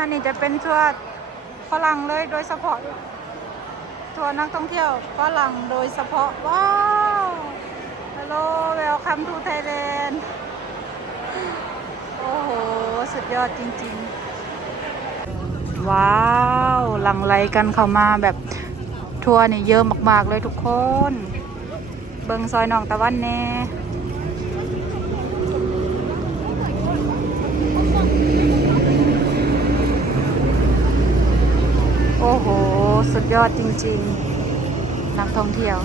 อันนี้จะเป็นทัวร์ฝรั่งเลยโดยเฉพาะทัวร์นักท่องเที่ยวฝรั่งโดยเฉพาะว้าวฮัลโหล welcome to Thailand โอ้โห สุดยอดจริงๆ ว้าวหลังไหลกันเข้ามาแบบทัวร์นี่เยอะมากๆเลยทุกคน เบิงซอยหนองตะวันแน่ อ้โห สุดยอดจริงๆ นักท่องเที่ยว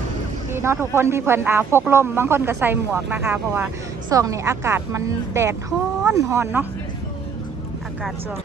พี่เนาะทุกคนที่เพิ่นอาพกล่ม บางคนก็ใส่หมวกนะคะ เพราะว่าช่วงนี้อากาศมันแดดฮ้อนฮ้อนเนาะอากาศช่วง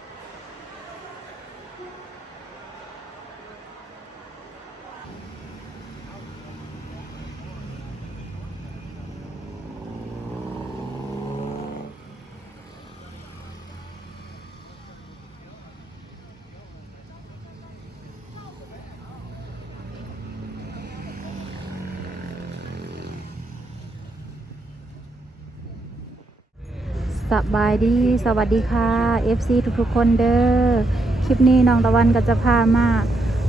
สบายดีสวัสดีค่ะ FC ทุกๆ คนเด้อคลิปนี้น้องตะวันก็จะพามา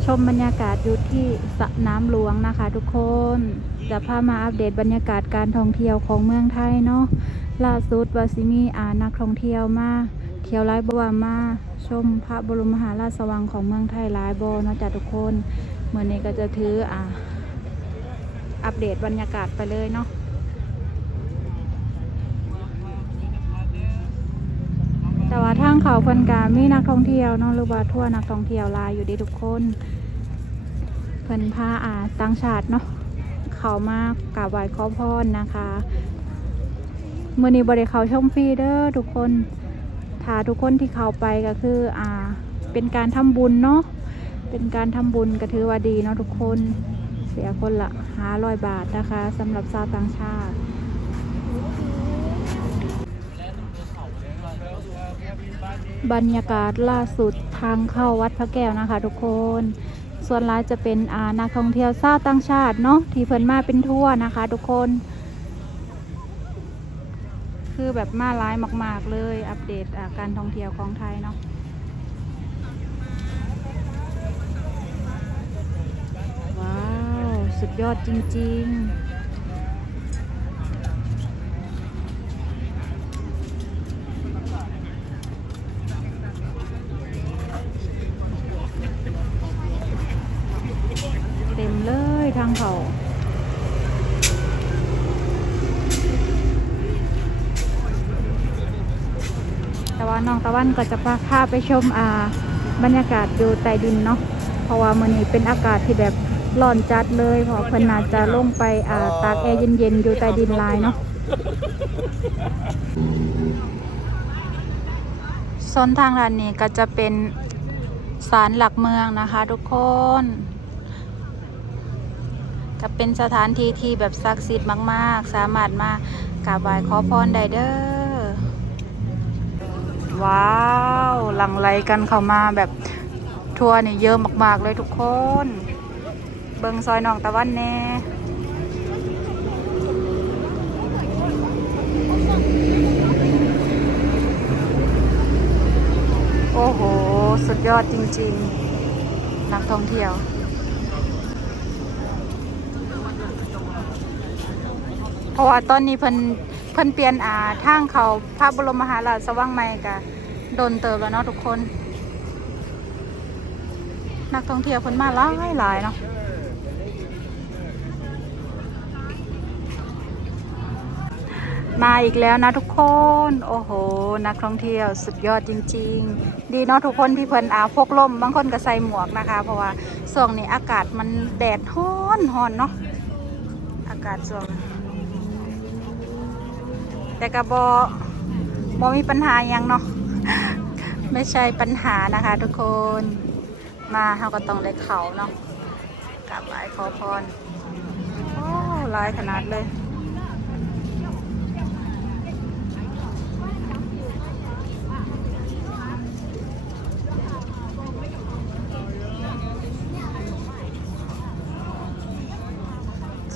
ชมบรรยากาศอยู่ที่สระน้ำหลวงนะคะ ทุกคนจะพามาอัปเดตบรรยากาศการท่องเที่ยวของเมืองไทยเนาะล่าสุดวาซิมีอานักท่องเที่ยวมาเที่ยวไร้บวามาชมพระบรมมหาราชวังของเมืองไทยหลายโบเนาะจ้ะทุกคนเมื่อนี้ก็จะถืออ่าอัปเดตบรรยากาศไปเลยเนาะ แต่ว่าทางเขาเพิ่นกามีนักท่องเที่ยวนาะหรือว่าทั่วนักท่องเที่ยวลายอยู่ดีทุกคนเพิ่นพาอาต่างชาติเนาะเขามากราบไหว้ขอพรนะคะมื้อนี้บ่ได้เขาชมฟรีเด้อทุกคนถ้าทุกคนที่เขาไปก็คืออ่าเป็นการทำบุญเนาะเป็นการทำบุญก็ถือว่าดีเนาะทุกคนเสียคนละ500บาทนะคะสำหรับชาวต่างชาติ บรรยากาศล่าสุดทางเข้าวัดพระแก้วนะคะ ทุกคน ส่วนร้ายจะเป็นอานักท่องเที่ยวชาวต่างชาติเนาะที่เพิ่นมาเป็นทั่วร์นะคะ ทุกคน คือแบบมาร้ายมาก ๆ เลย อัปเดตอาการท่องเที่ยวของไทยเนาะว้าว สุดยอดจริง ๆ เต็มเลย ทางเขาแต่ว่าน้องตะวันก็จะพาไปชมอ่าบรรยากาศอยู่ใต้ดินเนาะเพราะว่ามื้อนี้เป็นอากาศที่แบบร้อนจัดเลยเพราะเพิ่นน่าจะลงไปอ่าตากแอร์เย็นๆอยู่ใต้ดินลายเนาะโซนทางด้านนี้ก็จะเป็นศาลหลักเมืองนะคะทุกคน ก็เป็นสถานที่ที่แบบศักดิ์สิทธิ์มาก ๆ สามารถมากราบไหว้ขอพรได้เด้อ ว้าวหลังไหลกันเข้ามาแบบทัวร์นี่เยอะมาก ๆ เลยทุกคน เบิงซอยหนองตะวันแน่โอ้โห สุดยอดจริง ๆ นักท่องเที่ยว เพ ราะว่าตอนนี้เพิ่นเพิ่นเปลี่ยนอาทางเขาพระบรมมหาราชวังใหม่กะโดนเติบแล้วเนาะทุกคน นักท่องเที่ยวเพิ่นมาหลายหลายเนาะมาอีกแล้วนะทุกคน โอ้โห นักท่องเที่ยวสุดยอดจริง ๆ ดีเนาะทุกคนที่เพิ่นอาพกล่มบางคนก็ใส่หมวกนะคะ เพราะว่าช่วงนี้อากาศมันแดดฮ้อนฮ้อนเนาะอากาศช่วง แต่กระบอบอมีปัญหายังเนาะ ไม่ใช่ปัญหานะคะทุกคน มาเราก็ต้องได้เขาเนาะกลับไหว้ขอพร โอ้หลายขนาดเลย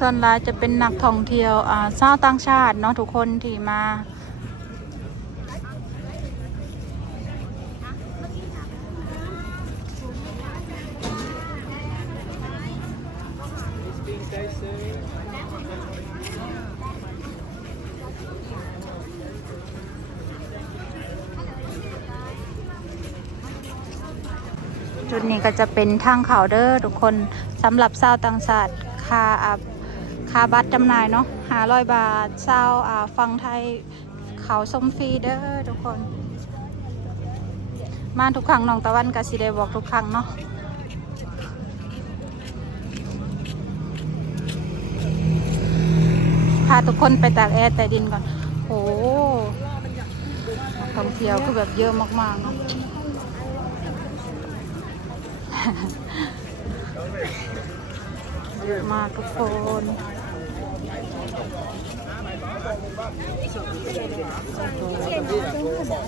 ส่วนหลาจะเป็นนักท่องเที่ยวอ่าชาวต่างชาติเนาะทุกคนที่มาจุดนี้ก็จะเป็นทางเขาเด้อทุกคนสำหรับชาวต่างชาติคาอับ ค่าบัตรจำหน่ายเนาะหาร้อยบาทชาวอ่าฟังไทยเขาชมฟรีเด้อทุกคน มาทุกครั้งน้องตะวันก็สิได้บอกทุกครั้งเนาะพาทุกคนไปตากแอร์แต่ดินก่อน โอ้ท่องเที่ยวคือแบบเยอะมากๆเนาะเยอะมากทุกคน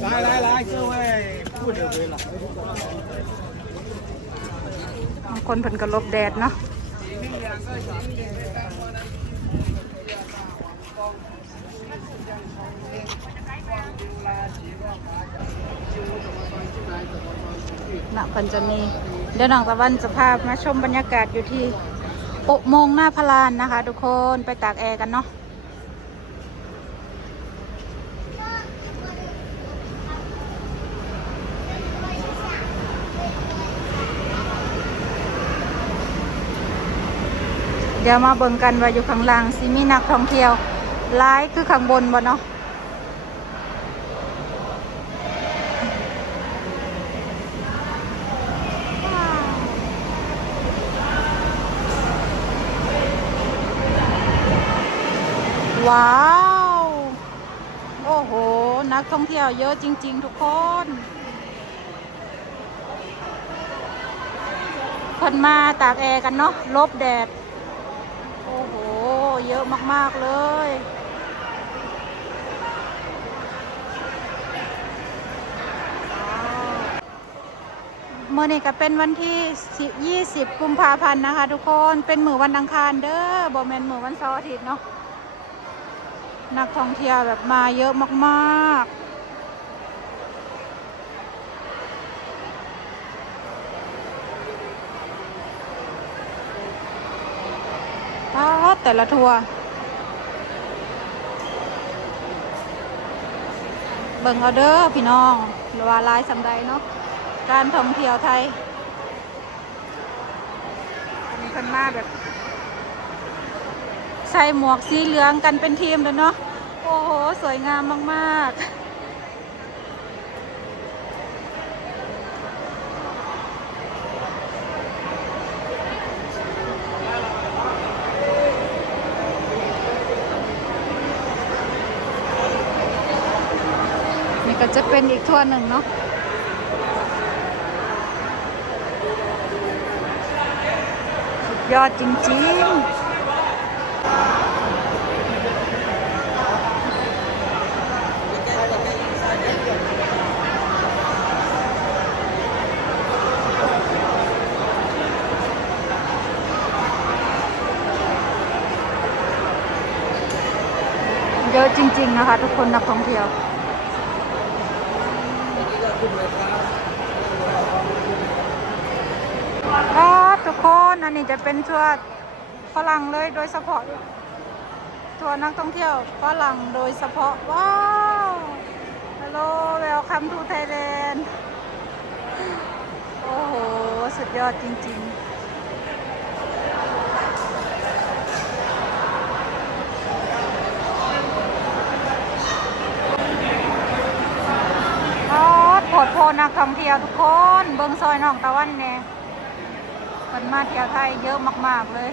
来来来，各位不指挥了。 บางคนเพิ่นก็หลบแดดเนาะณเพิ่นจะมีเดี๋ยวน้องตะวันจะพามาชมบรรยากาศอยู่ที่โอกโมงหน้าพระลานนะคะ ทุกคนไปตากแอร์กันเนาะ เดี๋ยวมาเบิ่งกันว่าอยู่ข้างล่างสิมีนักท่องเที่ยวร้ายคือข้างบนบ่เนาะว้าว โอ้โห นักท่องเที่ยวเยอะจริง ๆ ทุกคนคนมาตากแอร์กันเนาะลบแดด โอ้โห เยอะมาก ๆ เลย เมื่อนี้ก็เป็นวันที่10กุมภาพันธ์นะคะ ทุกคน เป็นมือวันอังคารเด้อบอแมนมือวันเสาร์อาทิตย์เนาะ นักท่องเที่ยวแบบมาเยอะมาก ๆอ้าว แต่ละทัวร์เบิ่งเอาเด้อพี่น้องหรือว่าหลายสำใดเนาะการท่องเที่ยวไทยอันนี้เพิ่นมาแบบ ใส่หมวกสีเหลืองกันเป็นทีมเลยเนาะโอ้โห สวยงามมาก ๆ นี่ก็จะเป็นอีกทัวร์หนึ่งเนาะสุดยอดจริงๆเยอะจริง ๆ นะคะ ทุกคนนักท่องเที่ยว ครับทุกคนอันนี้จะเป็นทัวร์ฝรั่งเลยโดยเฉพาะทัวร์นักท่องเที่ยวฝรั่งโดยเฉพาะว้าวฮัลโหลเวลคัมทูไทยแลนด์โอ้โห สุดยอดจริง ๆ อ๋อโผดโพนักท่ องเที่ยวทุกคน เบิงซอยน้องตะวันเนี่ยคนมาเที่ยวไทยเยอะมาก ๆ เลย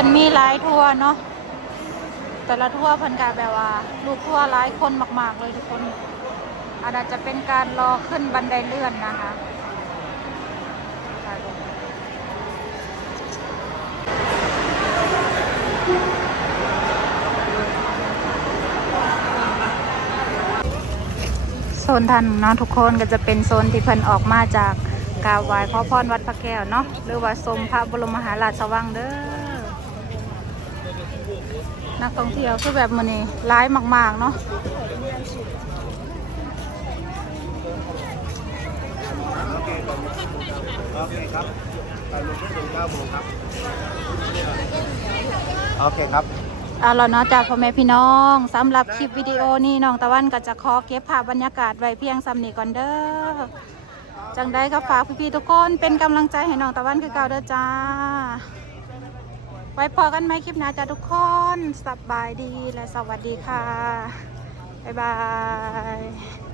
พิ่นมีหลายทัวเนาะแต่ละทัวเพิ่นก็แบบว่า ลูกทัวหลายคนมาก ๆ เลยทุกคนอาจจะเป็นการรอขึ้นบันไดเลื่อนนะคะโซนทันเนาะทุกคนก็จะเป็นโซนที่เพิ่นออกมาจากกาบไหว้ขอพรวัดพระแก้วเนาะหรือว่าชมพระบรมมหาราชวังเด้อ นักท่องเที่ยวคือแบบมื้อนี้ร้ายมาก ๆ เนาะโอเคครับไปลงที่ถึงเก้าโมงครับ โอเคครับเอาล่ะเนาะจากพ่อแม่พี่น้องสำหรับคลิปวิดีโอนี้น้องตะวันก็จะขอเก็บภาพบรรยากาศไว้เพียงซ้ำนี้ก่อนเด้อจังได้ก็ฝากพี่ๆทุกคนเป็นกำลังใจให้น้องตะวันคือเก่าเด้อจ้า ไว้พอกันไหมคลิปหน้าจ้าทุกคนสบายดีและสวัสดีค่ะ บ๊ายบาย